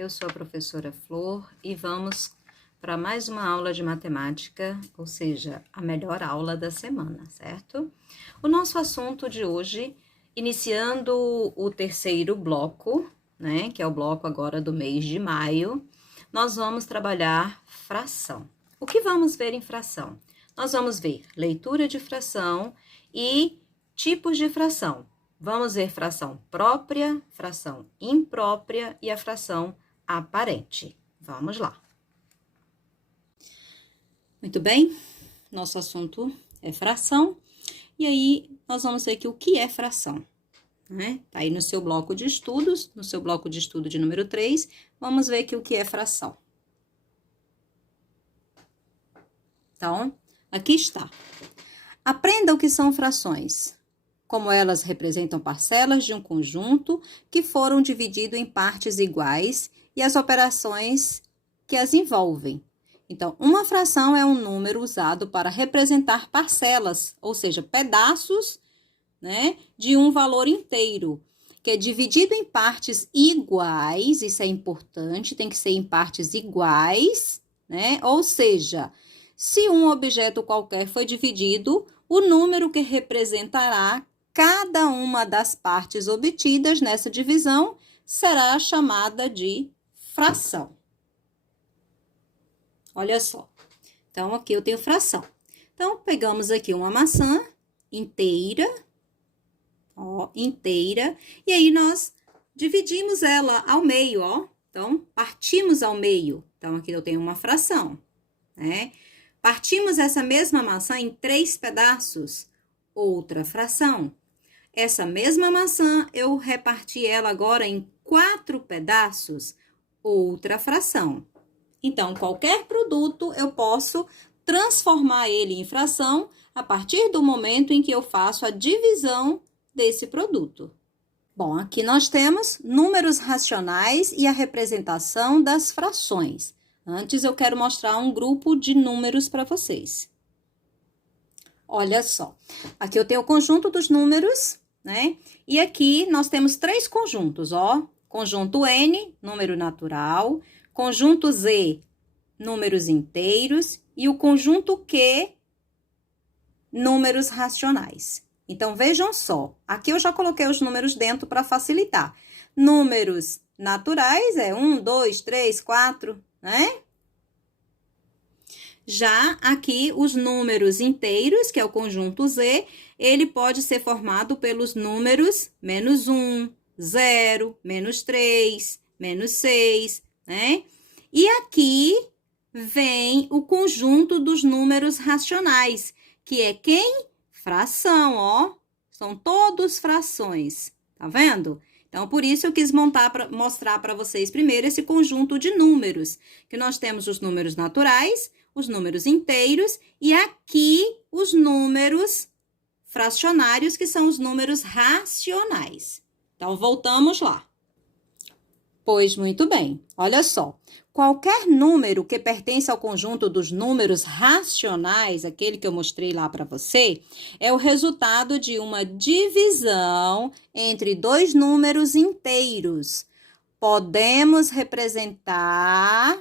Eu sou a professora Flor e vamos para mais uma aula de matemática, ou seja, a melhor aula da semana, certo? O nosso assunto de hoje, iniciando o terceiro bloco, né, que é o bloco agora do mês de maio, nós vamos trabalhar fração. O que vamos ver em fração? Nós vamos ver leitura de fração e tipos de fração. Vamos ver fração própria, fração imprópria e a fração aparente. Vamos lá. Muito bem, nosso assunto é fração. E aí, nós vamos ver aqui o que é fração, né? Tá aí no seu bloco de estudos, no seu bloco de estudo de número 3, vamos ver aqui o que é fração. Então, aqui está. Aprenda o que são frações. Como elas representam parcelas de um conjunto que foram divididos em partes iguais e as operações que as envolvem. Então, uma fração é um número usado para representar parcelas, ou seja, pedaços, né, de um valor inteiro, que é dividido em partes iguais, isso é importante, tem que ser em partes iguais, né? Ou seja, se um objeto qualquer foi dividido, o número que representará cada uma das partes obtidas nessa divisão será chamada de fração. Olha só. Então, aqui eu tenho fração. Então, pegamos aqui uma maçã inteira, ó, inteira, e aí nós dividimos ela ao meio, ó. Então, partimos ao meio. Então, aqui eu tenho uma fração, né? Partimos essa mesma maçã em 3 pedaços, outra fração. Essa mesma maçã, eu reparti ela agora em 4 pedaços, outra fração. Então, qualquer produto eu posso transformar ele em fração a partir do momento em que eu faço a divisão desse produto. Bom, aqui nós temos números racionais e a representação das frações. Antes, eu quero mostrar um grupo de números para vocês. Olha só, aqui eu tenho o conjunto dos números, né? E aqui nós temos 3 conjuntos, ó. Conjunto N, número natural, conjunto Z, números inteiros, e o conjunto Q, números racionais. Então, vejam só, aqui eu já coloquei os números dentro para facilitar. Números naturais é 1, 2, 3, 4, né? Já aqui, os números inteiros, que é o conjunto Z, ele pode ser formado pelos números menos 1, 0, menos 3, menos 6, né? E aqui vem o conjunto dos números racionais, que é quem? Fração, ó. São todos frações, tá vendo? Então, por isso eu quis mostrar para vocês primeiro esse conjunto de números, que nós temos os números naturais, os números inteiros e aqui os números fracionários, que são os números racionais. Então, voltamos lá. Pois muito bem, olha só. Qualquer número que pertence ao conjunto dos números racionais, aquele que eu mostrei lá para você, é o resultado de uma divisão entre 2 números inteiros. Podemos representar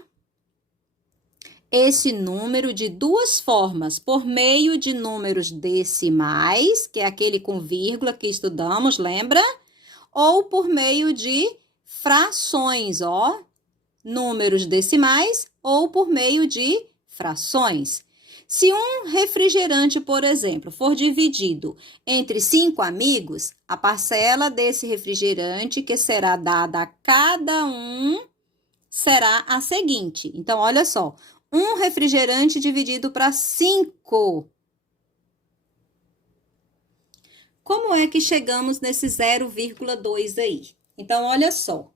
esse número de 2 formas, por meio de números decimais, que é aquele com vírgula que estudamos, lembra? Ou por meio de frações, ó, números decimais, ou por meio de frações. Se um refrigerante, por exemplo, for dividido entre 5 amigos, a parcela desse refrigerante que será dada a cada um será a seguinte. Então, olha só. Um refrigerante dividido para 5. Como é que chegamos nesse 0,2 aí? Então, olha só.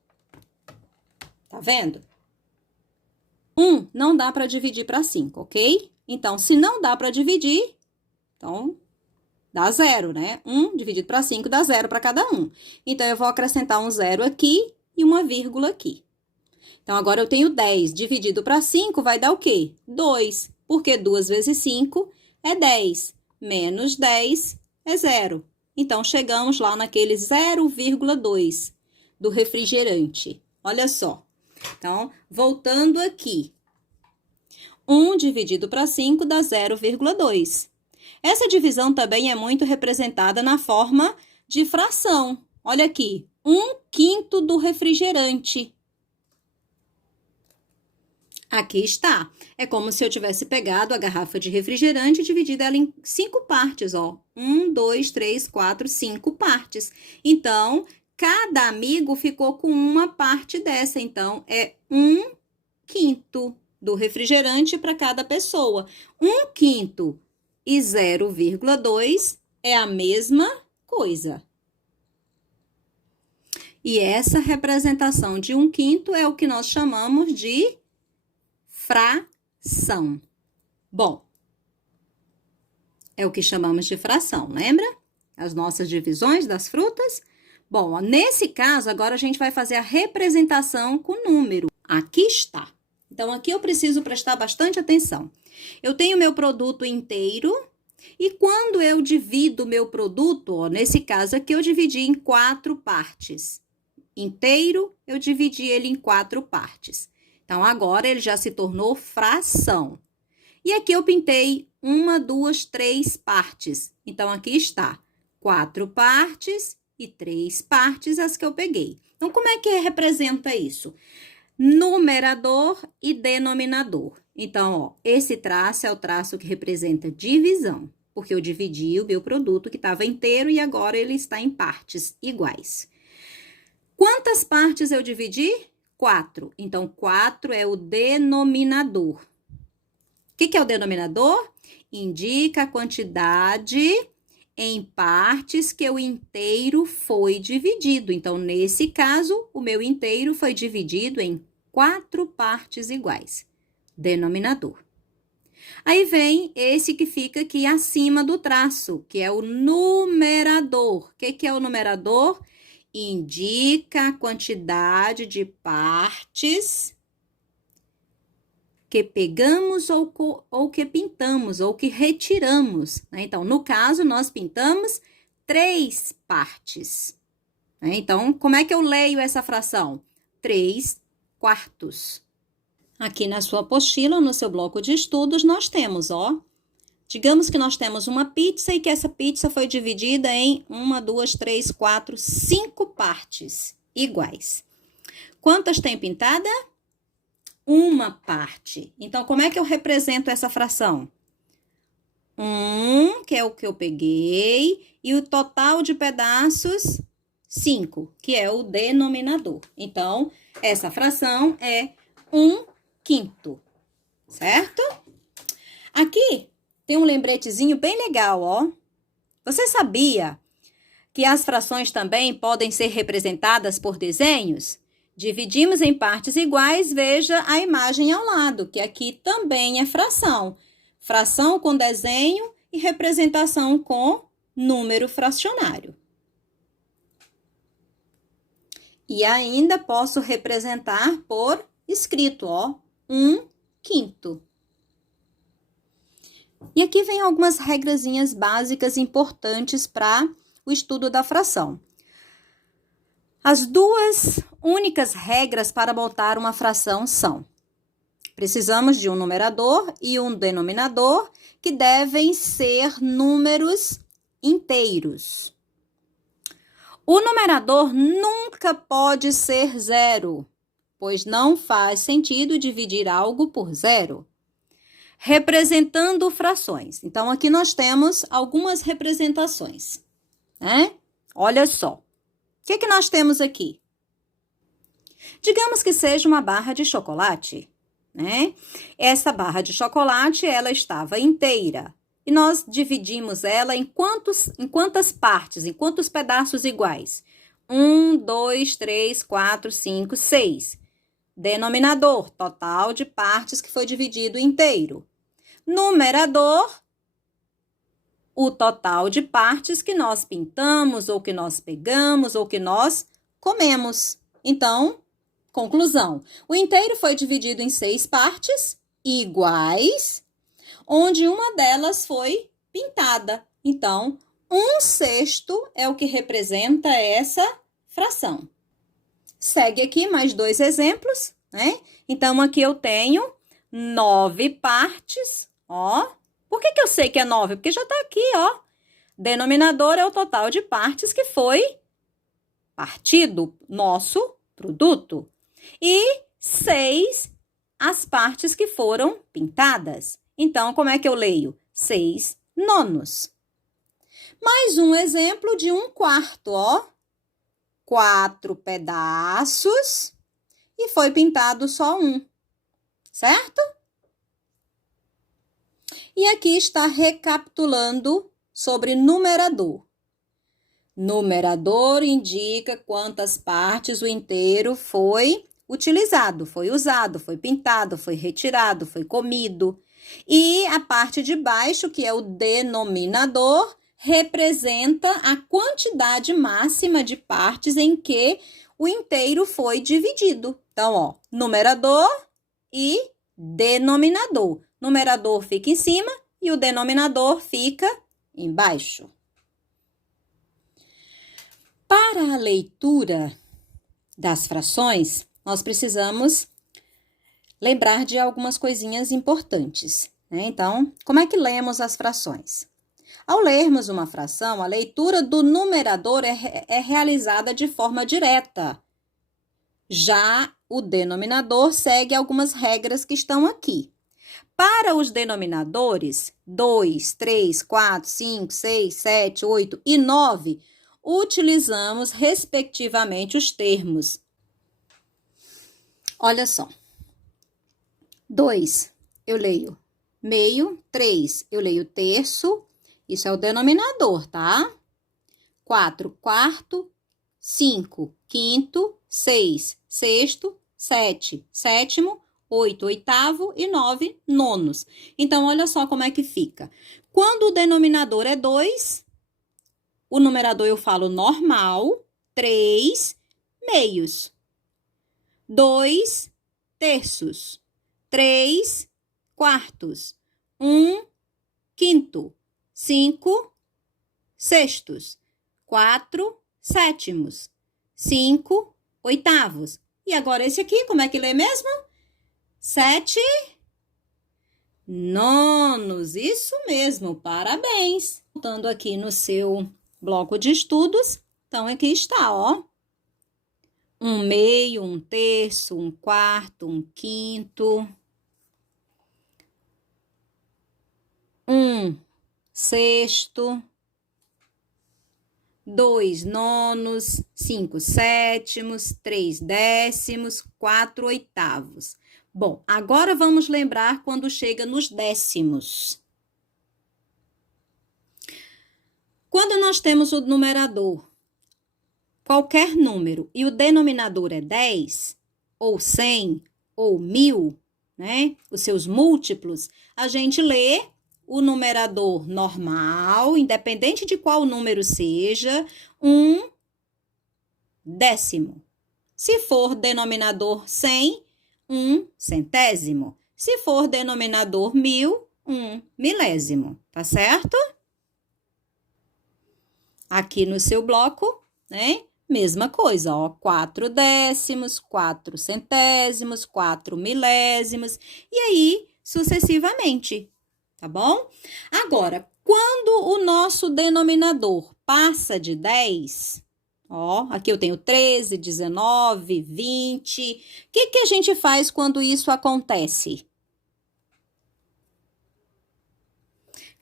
Tá vendo? 1 não dá para dividir para 5, ok? Então, se não dá para dividir, então, dá 0, né? 1 dividido para 5 dá 0 para cada um. Então, eu vou acrescentar um 0 aqui e uma vírgula aqui. Então, agora eu tenho 10 dividido para 5 vai dar o quê? 2, porque 2 vezes 5 é 10, menos 10 é 0. Então, chegamos lá naquele 0,2 do refrigerante. Olha só, Então, voltando aqui. 1 dividido para 5 dá 0,2. Essa divisão também é muito representada na forma de fração. Olha aqui, 1/5 do refrigerante. Aqui está. É como se eu tivesse pegado a garrafa de refrigerante e dividido ela em 5 partes, ó. 1, 2, 3, 4, 5 partes. Então, cada amigo ficou com uma parte dessa. Então, é 1/5 do refrigerante para cada pessoa. 1/5 e 0,2 é a mesma coisa. E essa representação de 1/5 é o que nós chamamos de fração. Bom, é o que chamamos de fração, lembra? As nossas divisões das frutas. Bom, nesse caso, agora a gente vai fazer a representação com número. Aqui está. Então, aqui eu preciso prestar bastante atenção. Eu tenho meu produto inteiro e quando eu divido o meu produto, ó, nesse caso aqui eu dividi em 4 partes. Inteiro, eu dividi ele em 4 partes. Então, agora ele já se tornou fração. E aqui eu pintei 1, 2, 3 partes. Então, aqui está 4 partes e 3 partes as que eu peguei. Então, como é que representa isso? Numerador e denominador. Então, ó, esse traço é o traço que representa divisão, porque eu dividi o meu produto que estava inteiro e agora ele está em partes iguais. Quantas partes eu dividi? 4. Então, 4 é o denominador. O que é o denominador? Indica a quantidade em partes que o inteiro foi dividido. Então, nesse caso, o meu inteiro foi dividido em 4 partes iguais. Denominador. Aí vem esse que fica aqui acima do traço, que é o numerador. O que é o numerador? Indica a quantidade de partes que pegamos ou que pintamos, ou que retiramos, né? Então, no caso, nós pintamos 3 partes, né? Então, como é que eu leio essa fração? 3/4. Aqui na sua apostila, no seu bloco de estudos, nós temos, ó. Digamos que nós temos uma pizza e que essa pizza foi dividida em 1, 2, 3, 4, 5 partes iguais. Quantas tem pintada? Uma parte. Então, como é que eu represento essa fração? 1, que é o que eu peguei, e o total de pedaços, 5, que é o denominador. Então, essa fração é 1/5, certo? Aqui tem um lembretezinho bem legal, ó. Você sabia que as frações também podem ser representadas por desenhos? Dividimos em partes iguais, veja a imagem ao lado, que aqui também é fração. Fração com desenho e representação com número fracionário. E ainda posso representar por escrito, ó, 1/5. E aqui vem algumas regrazinhas básicas importantes para o estudo da fração. As duas únicas regras para montar uma fração são: precisamos de um numerador e um denominador que devem ser números inteiros. O numerador nunca pode ser 0, pois não faz sentido dividir algo por 0. Representando frações. Então, aqui nós temos algumas representações, né? Olha só. O que nós temos aqui? Digamos que seja uma barra de chocolate, né? Essa barra de chocolate, ela estava inteira. E nós dividimos ela em quantas partes, em quantos pedaços iguais? 1, 2, 3, 4, 5, 6. Denominador, total de partes que foi dividido inteiro. Numerador, o total de partes que nós pintamos, ou que nós pegamos, ou que nós comemos. Então, conclusão. O inteiro foi dividido em 6 partes iguais, onde uma delas foi pintada. Então, 1/6 é o que representa essa fração. Segue aqui mais 2 exemplos. né? Então, aqui eu tenho 9 partes, ó. Por que eu sei que é 9? Porque já tá aqui, ó. Denominador é o total de partes que foi partido, nosso produto. E 6 as partes que foram pintadas. Então, como é que eu leio? 6 nonos. Mais um exemplo de 1/4, ó. 4 pedaços e foi pintado só um, certo? E aqui está recapitulando sobre numerador. Numerador indica quantas partes o inteiro foi utilizado, foi usado, foi pintado, foi retirado, foi comido. E a parte de baixo, que é o denominador, representa a quantidade máxima de partes em que o inteiro foi dividido. Então, ó, numerador e denominador. Numerador fica em cima e o denominador fica embaixo. Para a leitura das frações, nós precisamos lembrar de algumas coisinhas importantes, né? Então, como é que lemos as frações? Ao lermos uma fração, a leitura do numerador é realizada de forma direta. Já o denominador segue algumas regras que estão aqui. Para os denominadores, 2, 3, 4, 5, 6, 7, 8 e 9, utilizamos, respectivamente, os termos. Olha só. 2, eu leio meio. 3, eu leio terço. Isso é o denominador, tá? 4, quarto. 5, quinto. 6, sexto. 7, sétimo. 8, oitavo e 9, nonos. Então, olha só como é que fica. Quando o denominador é 2, o numerador eu falo normal, 3 meios, 2 terços, 3 quartos, 1 quinto, 5 sextos, 4 sétimos, 5 oitavos. E agora esse aqui, como é que lê mesmo? 7 nonos, isso mesmo, parabéns. Voltando aqui no seu bloco de estudos, então aqui está, ó. 1 meio, 1 terço, 1 quarto, 1 quinto, 1 sexto, 2 nonos, 5 sétimos, 3 décimos, 4 oitavos. Bom, agora vamos lembrar quando chega nos décimos. Quando nós temos o numerador, qualquer número, e o denominador é 10, ou 100, ou 1000, né? Os seus múltiplos, a gente lê o numerador normal, independente de qual número seja, 1 décimo. Se for denominador 100, 1 centésimo. Se for denominador 1000, 1 milésimo, tá certo? Aqui no seu bloco, né? Mesma coisa, ó, 4 décimos, 4 centésimos, 4 milésimos, e aí sucessivamente, tá bom? Agora, quando o nosso denominador passa de 10, ó, aqui eu tenho 13, 19, 20. O que a gente faz quando isso acontece?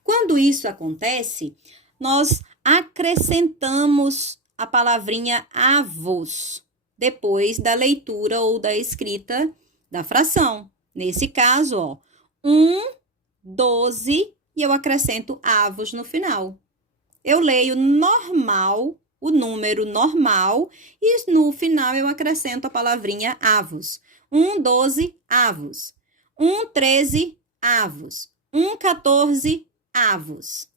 Quando isso acontece, nós acrescentamos a palavrinha avos depois da leitura ou da escrita da fração. Nesse caso, ó, 1, 12 e eu acrescento avos no final. Eu leio normal, o número normal, e no final eu acrescento a palavrinha avos. 1, 12 avos. 1, 13 avos. 1, 14 avos.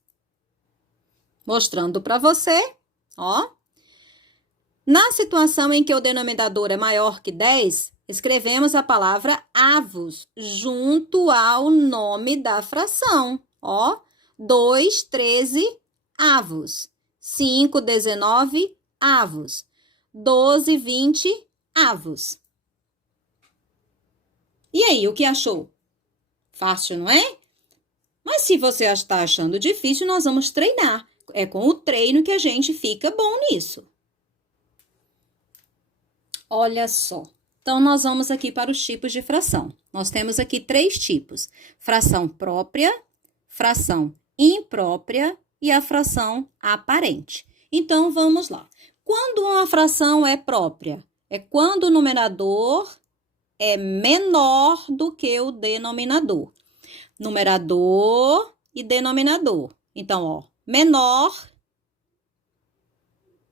Mostrando para você, ó. Na situação em que o denominador é maior que 10, escrevemos a palavra avos junto ao nome da fração, ó. 2, 13 avos. 5, 19 avos. 12, 20 avos. E aí, o que achou? Fácil, não é? Mas se você está achando difícil, nós vamos treinar. É com o treino que a gente fica bom nisso. Olha só. Então, nós vamos aqui para os tipos de fração. Nós temos aqui 3 tipos: fração própria, fração imprópria e a fração aparente. Então, vamos lá. Quando uma fração é própria? É quando o numerador é menor do que o denominador. Numerador e denominador. Então, ó, menor,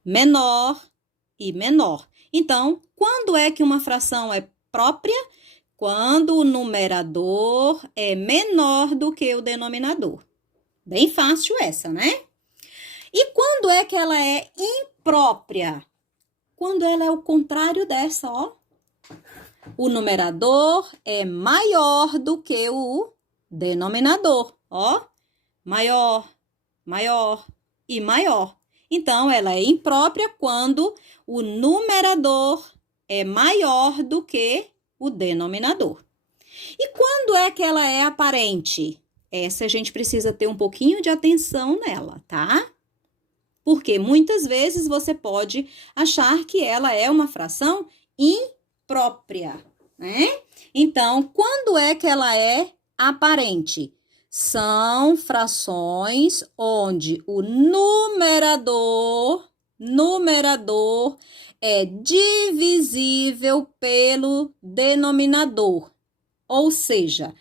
menor e menor. Então, quando é que uma fração é própria? Quando o numerador é menor do que o denominador. Bem fácil essa, né? E quando é que ela é imprópria? Quando ela é o contrário dessa, ó. O numerador é maior do que o denominador, ó. Maior, maior e maior. Então, ela é imprópria quando o numerador é maior do que o denominador. E quando é que ela é aparente? Essa a gente precisa ter um pouquinho de atenção nela, tá? Porque muitas vezes você pode achar que ela é uma fração imprópria, né? Então, quando é que ela é aparente? São frações onde o numerador é divisível pelo denominador. Ou seja,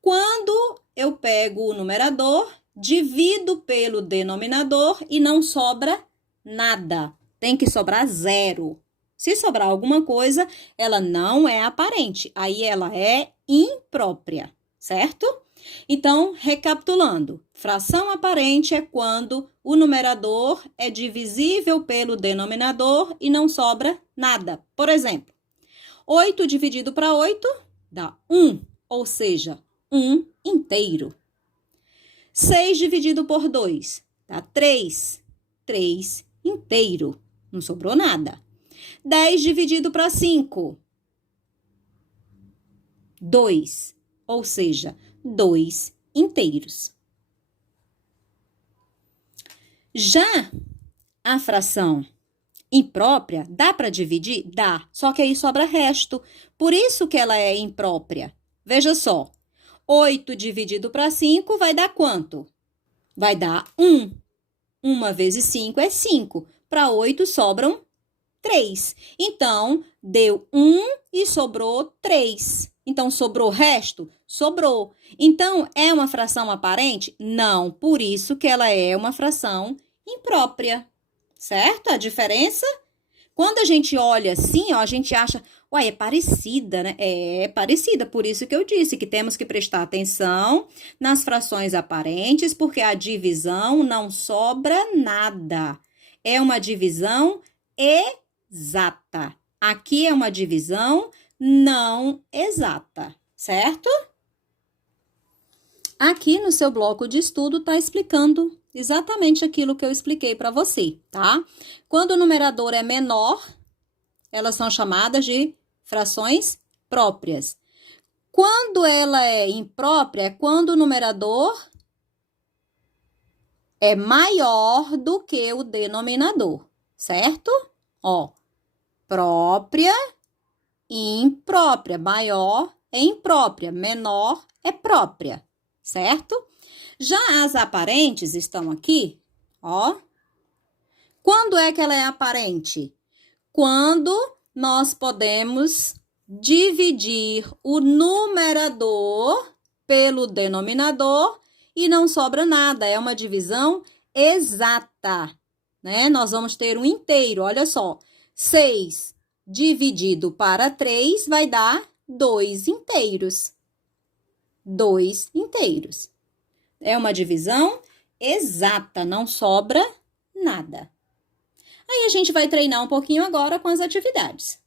quando eu pego o numerador, divido pelo denominador e não sobra nada. Tem que sobrar 0. Se sobrar alguma coisa, ela não é aparente. Aí ela é imprópria, certo? Então, recapitulando, fração aparente é quando o numerador é divisível pelo denominador e não sobra nada. Por exemplo, 8 dividido para 8 dá 1, ou seja, 1 inteiro. 6 dividido por 2 dá 3, 3 inteiro, não sobrou nada. 10 dividido para 5, 2, ou seja, 2 inteiros. Já a fração imprópria, dá para dividir? Dá, só que aí sobra resto. Por isso que ela é imprópria. Veja só, 8 dividido para 5 vai dar quanto? Vai dar 1. 1 vezes 5 é 5. Para 8 sobram 3. Então, deu 1 e sobrou 3. Então, sobrou resto? Sobrou. Então, é uma fração aparente? Não. Por isso que ela é uma fração imprópria. Certo? A diferença? Quando a gente olha assim, ó, a gente acha, uai, é parecida, né? É parecida, por isso que eu disse que temos que prestar atenção nas frações aparentes, porque a divisão não sobra nada. É uma divisão exata. Aqui é uma divisão não exata, certo? Aqui no seu bloco de estudo está explicando exatamente aquilo que eu expliquei para você, tá? Quando o numerador é menor, elas são chamadas de frações próprias. Quando ela é imprópria, é quando o numerador é maior do que o denominador, certo? Ó, própria, imprópria, maior é imprópria, menor é própria, certo? Já as aparentes estão aqui, ó. Quando é que ela é aparente? Quando nós podemos dividir o numerador pelo denominador e não sobra nada. É uma divisão exata, né? Nós vamos ter um inteiro, olha só. 6 dividido para 3 vai dar 2 inteiros. 2 inteiros. É uma divisão exata, não sobra nada. Aí a gente vai treinar um pouquinho agora com as atividades.